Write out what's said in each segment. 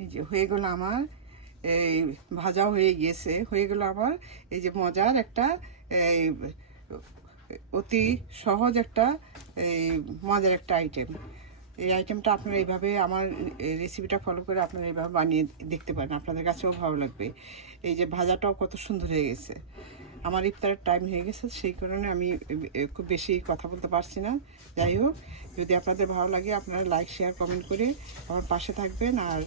এই যে হয়ে গেল আমার, এই ভাজা হয়ে গিয়েছে। হয়ে গেল আমার এই যে মজার একটা, এই অতি সহজ একটা, এই মজার একটা আইটেম এই আইটেমটা আপনারা এইভাবে আমার রেসিপিটা ফলো করে আপনারা এইভাবে বানিয়ে দেখতে পারেন। আপনাদের কাছেও ভালো লাগবে। এই যে ভাজাটাও কত সুন্দর হয়ে গেছে। আমার ইফতারের টাইম হয়ে গেছে, সেই কারণে আমি খুব বেশি কথা বলতে পারছি না। যাই হোক, যদি আপনাদের ভালো লাগে আপনারা লাইক শেয়ার কমেন্ট করে আমার পাশে থাকবেন। আর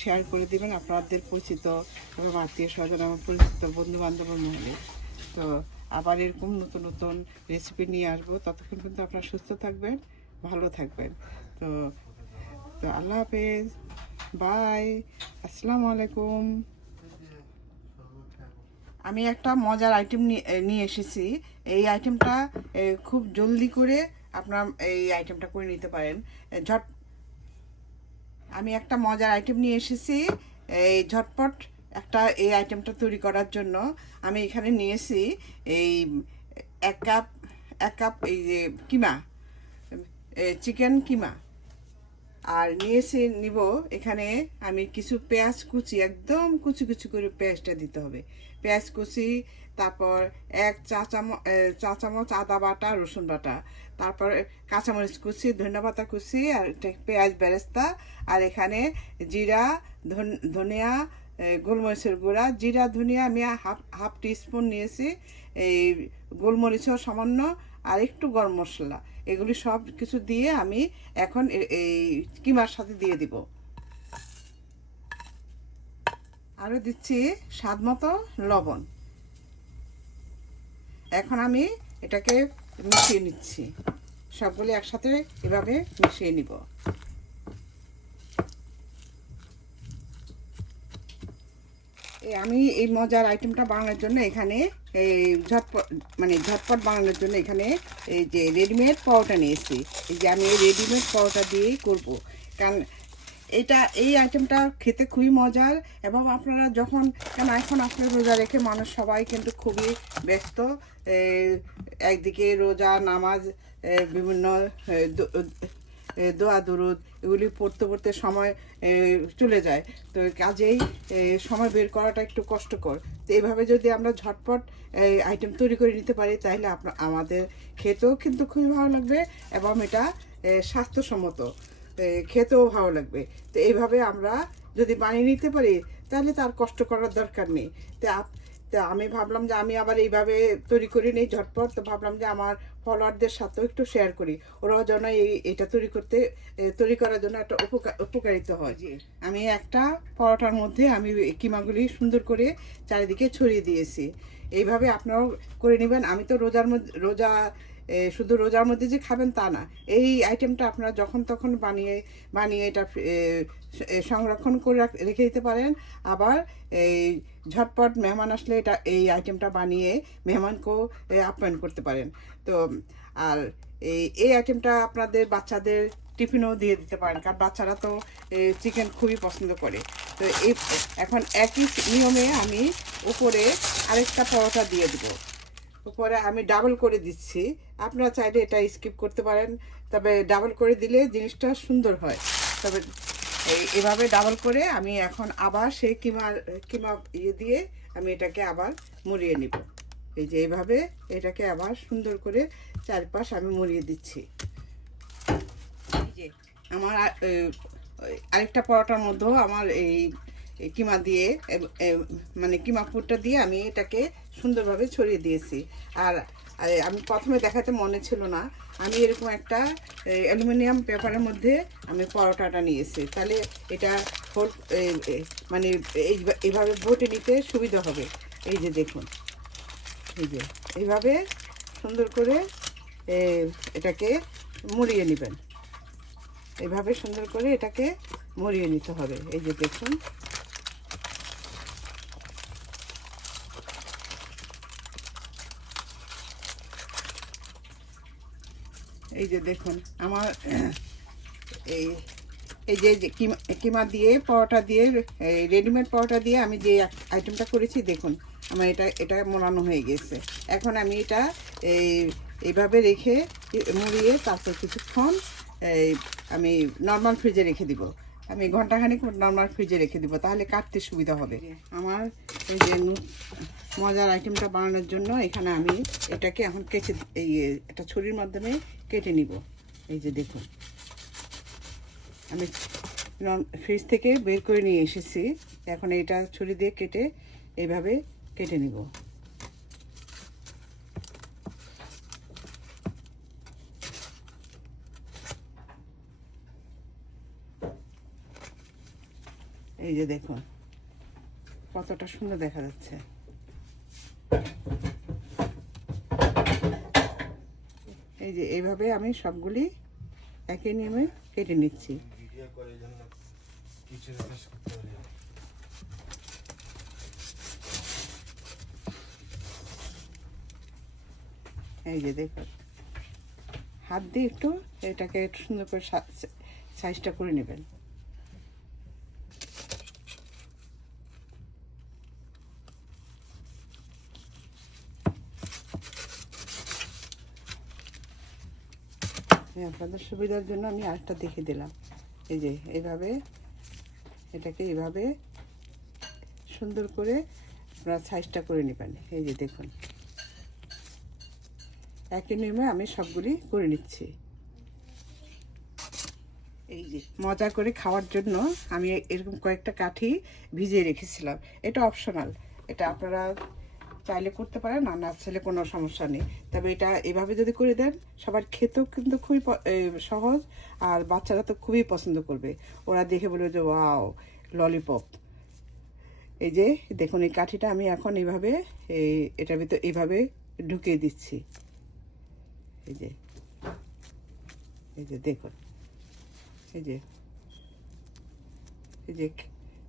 শেয়ার করে দিবেন আপনাদের পরিচিত এবং আত্মীয় স্বজন এবং পরিচিত বন্ধু বান্ধবের মহলে। তো আবার এরকম নতুন নতুন রেসিপি নিয়ে আসব। ততক্ষণ কিন্তু আপনারা সুস্থ থাকবেন, ভালো থাকবেন। তো তো আল্লাহ হাফেজ। বাই আসসালামু আলাইকুম। আমি একটা মজার আইটেম নিয়ে এসেছি। এই আইটেমটা খুব জলদি করে আপনার এই আইটেমটা করে নিতে পারেন। ঝট আমি একটা মজার আইটেম নিয়ে এসেছি। এই ঝটপট একটা এই আইটেমটা তৈরি করার জন্য আমি এখানে নিয়েছি এই এক কাপ এক কাপ এই যে কিমা চিকেন কিমা। আর নিয়েছি নিব, এখানে আমি কিছু পেঁয়াজ কুচি, একদম কুচি কুচি করে পেঁয়াজটা দিতে হবে। পেঁয়াজ কুচি, তারপর এক চা চামচ চা চামচ আদা বাটা, রসুন বাটা, তারপর কাঁচামরিচ কুচি, ধনিয়া পাতা কুচি, আর পেঁয়াজ বেরেস্তা, আর এখানে জিরা ধনিয়া গোলমরিচের গুঁড়া, জিরা, ধনিয়া, আমি হাফ হাফ টিস্পুন নিয়েছি, এই গোলমরিচও সামান্য আর একটু গরম মশলা। এগুলি সব কিছু দিয়ে আমি এখন এই কিমার সাথে দিয়ে দিব। আরও দিচ্ছি স্বাদ মতো লবণ। এখন আমি এটাকে মিশিয়ে নিচ্ছি। সবগুলি একসাথে এভাবে মিশিয়ে নিব। আমি এই মজার আইটেমটা বানানোর জন্য এখানে এই ঝটপট মানে ঝটপট বানানোর জন্য এখানে, এই যে রেডিমেড পাউডার নিয়েছি এই যে আমি এই রেডিমেড পাউডার দিয়েই করব। কারণ এটা, এই আইটেমটা খেতে খুবই মজার এবং আপনারা যখন কেন এখন আপনার রোজা রেখে মানুষ সবাই কিন্তু খুবই ব্যস্ত একদিকে রোজা, নামাজ বিভিন্ন দোয়া, দুরুদ, এগুলি পড়তে পড়তে সময় চলে যায়। তো কাজেই সময় বের করাটা একটু কষ্টকর। তো এইভাবে যদি আমরা ঝটপট আইটেম তৈরি করে নিতে পারি, তাহলে আপনার আমাদের খেতেও কিন্তু খুবই ভালো লাগবে এবং এটা স্বাস্থ্যসম্মত খেতেও ভালো লাগবে। তো এইভাবে আমরা যদি বানিয়ে নিতে পারি, তাহলে তার কষ্ট করার দরকার নেই। তো আপ তা আমি ভাবলাম যে আমি আবার এইভাবে তৈরি করি নেই ঝটপট তো ভাবলাম যে আমার ফলোয়ারদের সাথেও একটু শেয়ার করি। ওরাও যেন এই এটা তৈরি করতে তৈরি করার জন্য একটা উপকার উপকারিত হয়। যে আমি একটা পরোটার মধ্যে আমি কিমাগুলি সুন্দর করে চারিদিকে ছড়িয়ে দিয়েছি। এইভাবে আপনারাও করে নেবেন। আমি তো রোজার মধ্যে রোজা শুধু রোজার মধ্যে যে খাবেন তা না, এই আইটেমটা আপনারা যখন তখন বানিয়ে বানিয়ে এটা সংরক্ষণ করে রেখে দিতে পারেন। আবার এই ঝটপট মেহমান আসলে এটা, এই আইটেমটা বানিয়ে মেহমানকেও আপ্যায়ন করতে পারেন। তো, আর এই এই আইটেমটা আপনাদের বাচ্চাদের টিফিনও দিয়ে দিতে পারেন, কারণ বাচ্চারা তো চিকেন খুবই পছন্দ করে। তো এই, এখন একই নিয়মে আমি উপরে আরেকটা পরোটা দিয়ে দেবো। উপরে আমি ডাবল করে দিচ্ছি। আপনারা চাইলে এটা স্কিপ করতে পারেন। তবে ডাবল করে দিলে জিনিসটা সুন্দর হয়। তবে এভাবে ডাবল করে আমি এখন আবার সেই কিমা কিমা ইয়ে দিয়ে আমি এটাকে আবার মুড়িয়ে নিব। এই যে এইভাবে এটাকে আবার সুন্দর করে চারপাশ আমি মুড়িয়ে দিচ্ছি। আমার আরেকটা পরোটার মধ্যেও আমার এই কিমা দিয়ে মানে কিমা পুরটা দিয়ে আমি এটাকে সুন্দরভাবে ছড়িয়ে দিয়েছি। আর আমি প্রথমে দেখাতে মনে ছিল না, আমি এরকম একটা অ্যালুমিনিয়াম পেপারের মধ্যে আমি পরোটাটা নিয়েছি। তাহলে এটা মানে এইভাবে বটে নিতে সুবিধা হবে। এই যে দেখুন, এই যে, এইভাবে সুন্দর করে এটাকে মুড়িয়ে নেবেন। এভাবে সুন্দর করে এটাকে মরিয়ে নিতে হবে। এই যে দেখুন এই যে দেখুন, আমার, এই এই যে কিমা দিয়ে পরোটা দিয়ে রেডিমেড পরোটা দিয়ে আমি যে আইটেমটা করেছি, দেখুন, আমার এটা এটা মোড়ানো হয়ে গেছে। এখন আমি এটা, এই, এইভাবে রেখে মুড়িয়ে তারপর কিছুক্ষণ, এই, আমি নর্মাল ফ্রিজে রেখে দিব। আমি ঘন্টাখানিক নর্মাল ফ্রিজে রেখে দিব, তাহলে কাটতে সুবিধা হবে। আমার এই যে মজার আইটেমটা বানানোর জন্য এখানে আমি এটাকে এখন কেটে এই, এটা ছুরির মাধ্যমে কেটে নিব। এই যে দেখুন। আমি ফ্রিজ থেকে বের করে নিয়ে এসেছি। এখন এটা ছুরি দিয়ে কেটে এইভাবে কেটে নিব। এই যে দেখুন, কতটা সুন্দর দেখা যাচ্ছে। এই যে এইভাবে আমি সবগুলি একে নিয়মে কেটে নিচ্ছি। এই যে দেখুন হাত দিয়ে একটু এটাকে একটু সুন্দর করে সাইজটা করে নেবেন। আপনাদের সুবিধার জন্য আমি আরেকটা দেখে দিলাম। এই যে এইভাবে এটাকে এইভাবে সুন্দর করে আপনারা সাইজটা করে নেবেন। এই যে, দেখুন। একই নিয়মে আমি সবগুলি করে নিচ্ছি। এই যে, মজা করে খাওয়ার জন্য আমি এরকম কয়েকটা কাঠি ভিজিয়ে রেখেছিলাম। এটা অপশনাল এটা আপনারা চাইলে করতে পারেন না না চাইলে কোনো সমস্যা নেই। তবে এটা এভাবে যদি করে দেন, সবার খেতেও কিন্তু খুবই সহজ, আর বাচ্চারা তো খুবই পছন্দ করবে। ওরা দেখে বলবে যে, ওয়াও, ললিপপ। এই যে, দেখুন এই কাঠিটা আমি এখন এইভাবে এই, এটার ভিতরে এইভাবে ঢুকিয়ে দিচ্ছি। এই যে এই যে, দেখুন। এই যে এই যে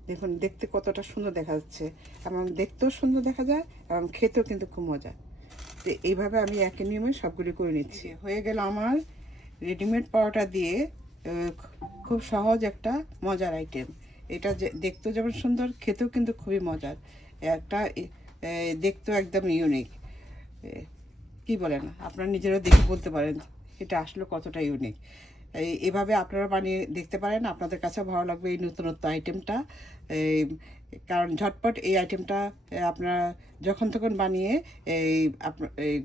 দেখুন দেখতে কতটা সুন্দর দেখা যাচ্ছে। এবং দেখতেও সুন্দর দেখা যায় এবং খেতেও কিন্তু খুব মজা। তো এইভাবে আমি একই নিয়মে সবগুলি করে নিচ্ছি। হয়ে গেল আমার রেডিমেড পাওয়াটা দিয়ে খুব সহজ একটা মজার আইটেম এটা যে দেখতেও যেমন সুন্দর খেতেও কিন্তু খুবই মজার। একটা দেখতেও একদম ইউনিক কি বলেন আপনারা নিজেরা দেখে বলতে পারেন এটা আসলে কতটা ইউনিক এভাবে আপনারা বানিয়ে দেখতে পারেন। আপনাদের কাছে ভালো লাগবে এই নতুনত্ব আইটেমটা এই, কারণ ঝটপট এই আইটেমটা আপনারা যখন তখন বানিয়ে এই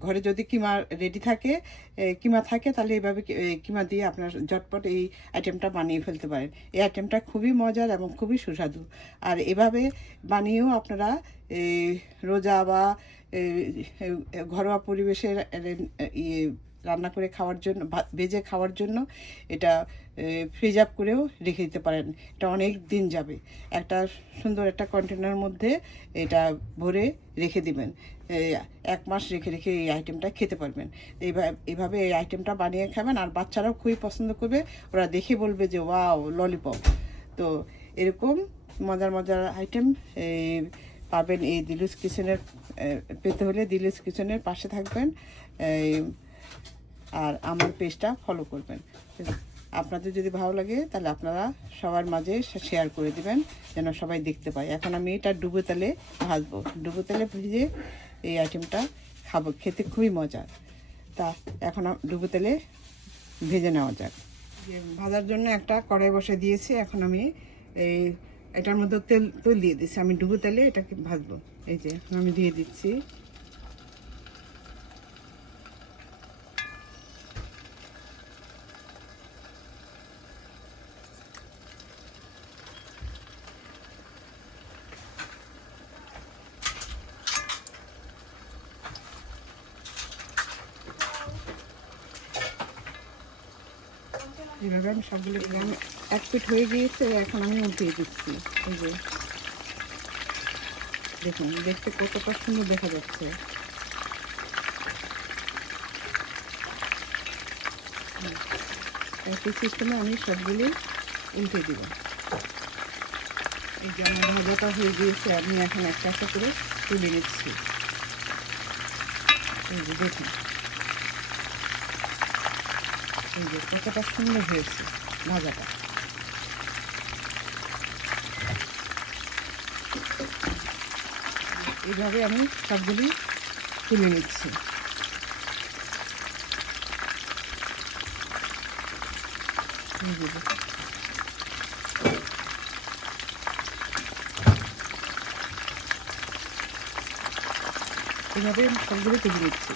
ঘরে যদি কিমা রেডি থাকে কিমা থাকে, তাহলে এইভাবে কিমা দিয়ে আপনার ঝটপট এই আইটেমটা বানিয়ে ফেলতে পারেন। এই আইটেমটা খুবই মজার এবং খুবই সুস্বাদু। আর এভাবে বানিয়েও আপনারা রোজা বা ঘরোয়া পরিবেশের ইয়ে রান্না করে খাওয়ার জন্য ভেজে খাওয়ার জন্য এটা ফ্রিজ আপ করেও রেখে দিতে পারেন। এটা অনেক দিন যাবে। একটা সুন্দর একটা কন্টেনারের মধ্যে এটা ভরে রেখে দিবেন। এক মাস রেখে রেখে এই আইটেমটা খেতে পারবেন। এইভাবে এই আইটেমটা বানিয়ে খাবেন, আর বাচ্চারাও খুবই পছন্দ করবে। ওরা দেখে বলবে যে, ওয়াও ললিপপ তো এরকম মজার মজার আইটেম এই পাবেন এই দিলুস কিচেনের পেতে হলে দিলুস কিচেনের পাশে থাকবেন। আর আমার পেজটা ফলো করবেন। আপনাদের যদি ভালো লাগে, তাহলে আপনারা সবার মাঝে শেয়ার করে দিবেন, যেন সবাই দেখতে পায়। এখন আমি এটা ডুবো তেলে ভাজবো। ডুবো তেলে ভেজে এই আইটেমটা খাব। খেতে খুবই মজার তা এখন ডুবো তেলে ভেজে নেওয়া যাক। ভাজার জন্য একটা কড়াই বসে দিয়েছি। এখন আমি এই এটার মধ্যে তেল তেল দিয়ে দিচ্ছি আমি ডুবো তেলে এটাকে ভাজবো। এই যে, এখন আমি দিয়ে দিচ্ছি। এভাবে আমি সবগুলো আমি এক পিঠ হয়ে গিয়েছে, এখন আমি উঠিয়ে দিচ্ছি। এই যে। দেখুন, দেখতে কতটা সুন্দর দেখা যাচ্ছে। একই সিস্টেমে আমি সবগুলি উল্টে দিব। এই যে আমার ভাজাটা হয়ে গিয়েছে, আমি এখন একটা একটা করে তুলে নিচ্ছি। এই যে দেখুন। যে কতটা সুন্দর হয়েছে ভাজাটা এইভাবে আমি সবগুলি তুলে নিচ্ছি। এভাবে আমি সবগুলি তুলে নিচ্ছি।